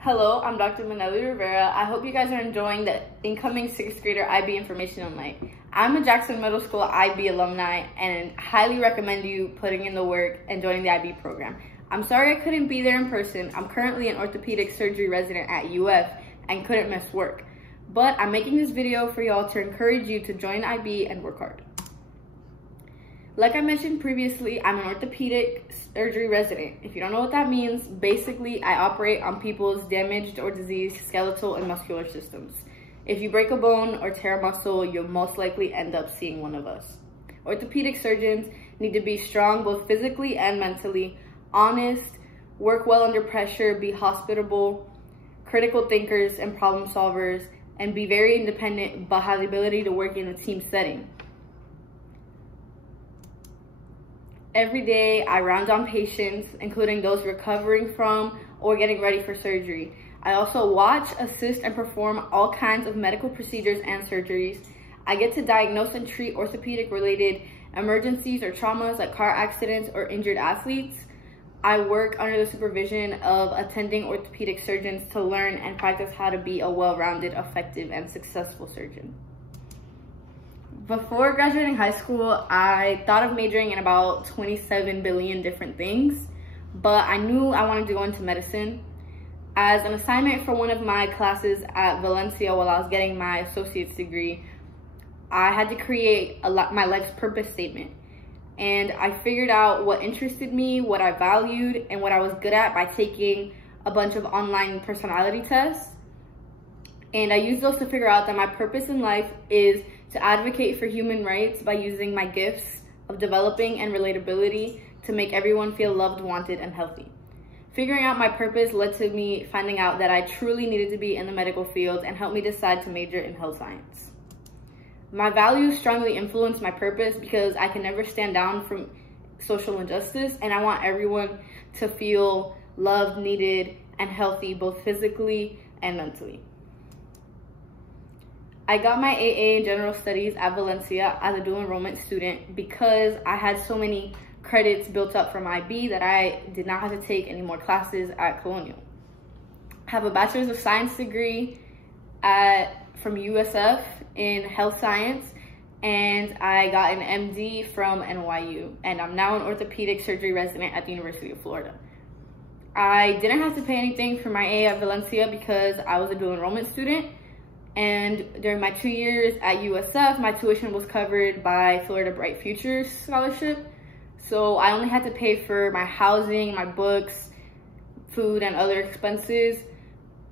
Hello, I'm Dr. Manelli Rivera. I hope you guys are enjoying the incoming 6th grader IB informational night. I'm a Jackson Middle School IB alumni and highly recommend you putting in the work and joining the IB program. I'm sorry I couldn't be there in person. I'm currently an orthopedic surgery resident at UF and couldn't miss work. But I'm making this video for y'all to encourage you to join IB and work hard. Like I mentioned previously, I'm an orthopedic surgery resident. If you don't know what that means, basically I operate on people's damaged or diseased skeletal and muscular systems. If you break a bone or tear a muscle, you'll most likely end up seeing one of us. Orthopedic surgeons need to be strong both physically and mentally, honest, work well under pressure, be hospitable, critical thinkers and problem solvers, and be very independent but have the ability to work in a team setting. Every day, I round on patients, including those recovering from or getting ready for surgery. I also watch, assist, and perform all kinds of medical procedures and surgeries. I get to diagnose and treat orthopedic-related emergencies or traumas like car accidents or injured athletes. I work under the supervision of attending orthopedic surgeons to learn and practice how to be a well-rounded, effective, and successful surgeon. Before graduating high school, I thought of majoring in about 27 billion different things, but I knew I wanted to go into medicine. As an assignment for one of my classes at Valencia while I was getting my associate's degree, I had to create my life's purpose statement. And I figured out what interested me, what I valued, and what I was good at by taking a bunch of online personality tests. And I used those to figure out that my purpose in life is to advocate for human rights by using my gifts of developing and relatability to make everyone feel loved, wanted, and healthy. Figuring out my purpose led to me finding out that I truly needed to be in the medical field and helped me decide to major in health science. My values strongly influence my purpose because I can never stand down from social injustice, and I want everyone to feel loved, needed, and healthy both physically and mentally. I got my AA in General Studies at Valencia as a dual enrollment student because I had so many credits built up from IB that I did not have to take any more classes at Colonial. I have a Bachelor's of Science degree from USF in Health Science, and I got an MD from NYU, and I'm now an orthopedic surgery resident at the University of Florida. I didn't have to pay anything for my AA at Valencia because I was a dual enrollment student. And during my 2 years at USF, my tuition was covered by Florida Bright Futures Scholarship. So I only had to pay for my housing, my books, food, and other expenses,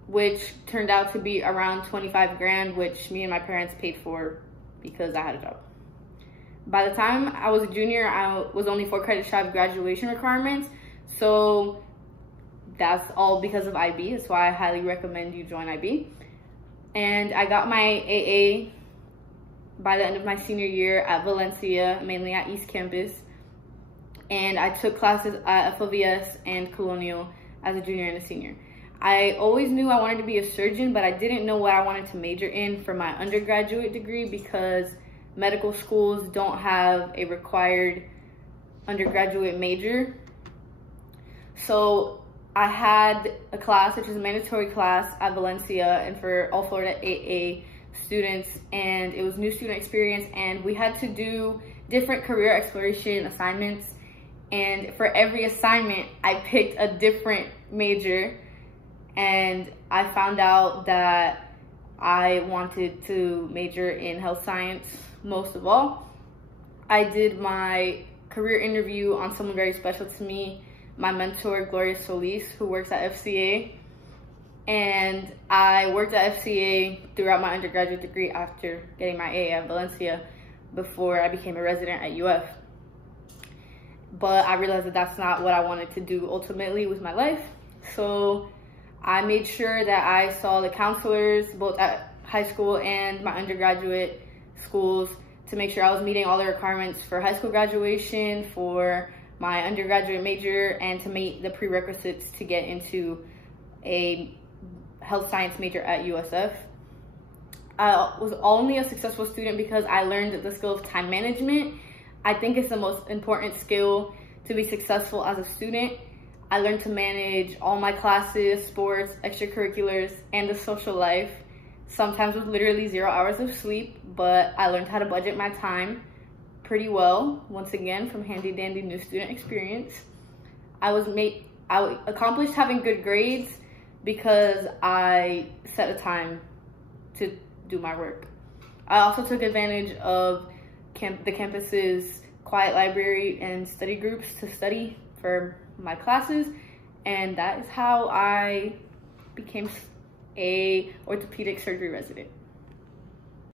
which turned out to be around 25 grand, which me and my parents paid for because I had a job. By the time I was a junior, I was only 4 credits shy of graduation requirements. So that's all because of IB. That's why I highly recommend you join IB. And I got my AA by the end of my senior year at Valencia, mainly at East Campus. And I took classes at FLVS and Colonial as a junior and a senior. I always knew I wanted to be a surgeon, but I didn't know what I wanted to major in for my undergraduate degree because medical schools don't have a required undergraduate major. So I had a class, which is a mandatory class at Valencia and for all Florida AA students, and it was new student experience, and we had to do different career exploration assignments, and for every assignment, I picked a different major, and I found out that I wanted to major in health science most of all. I did my career interview on someone very special to me, my mentor, Gloria Solis, who works at FCA. And I worked at FCA throughout my undergraduate degree after getting my AA at Valencia before I became a resident at UF. But I realized that that's not what I wanted to do ultimately with my life. So I made sure that I saw the counselors both at high school and my undergraduate schools to make sure I was meeting all the requirements for high school graduation, for my undergraduate major, and to meet the prerequisites to get into a health science major at USF. I was only a successful student because I learned the skill of time management. I think it's the most important skill to be successful as a student. I learned to manage all my classes, sports, extracurriculars, and the social life, sometimes with literally 0 hours of sleep, but I learned how to budget my time pretty well, once again, from handy dandy new student experience. I accomplished having good grades because I set a time to do my work. I also took advantage of the campus's quiet library and study groups to study for my classes, and that is how I became a orthopedic surgery resident.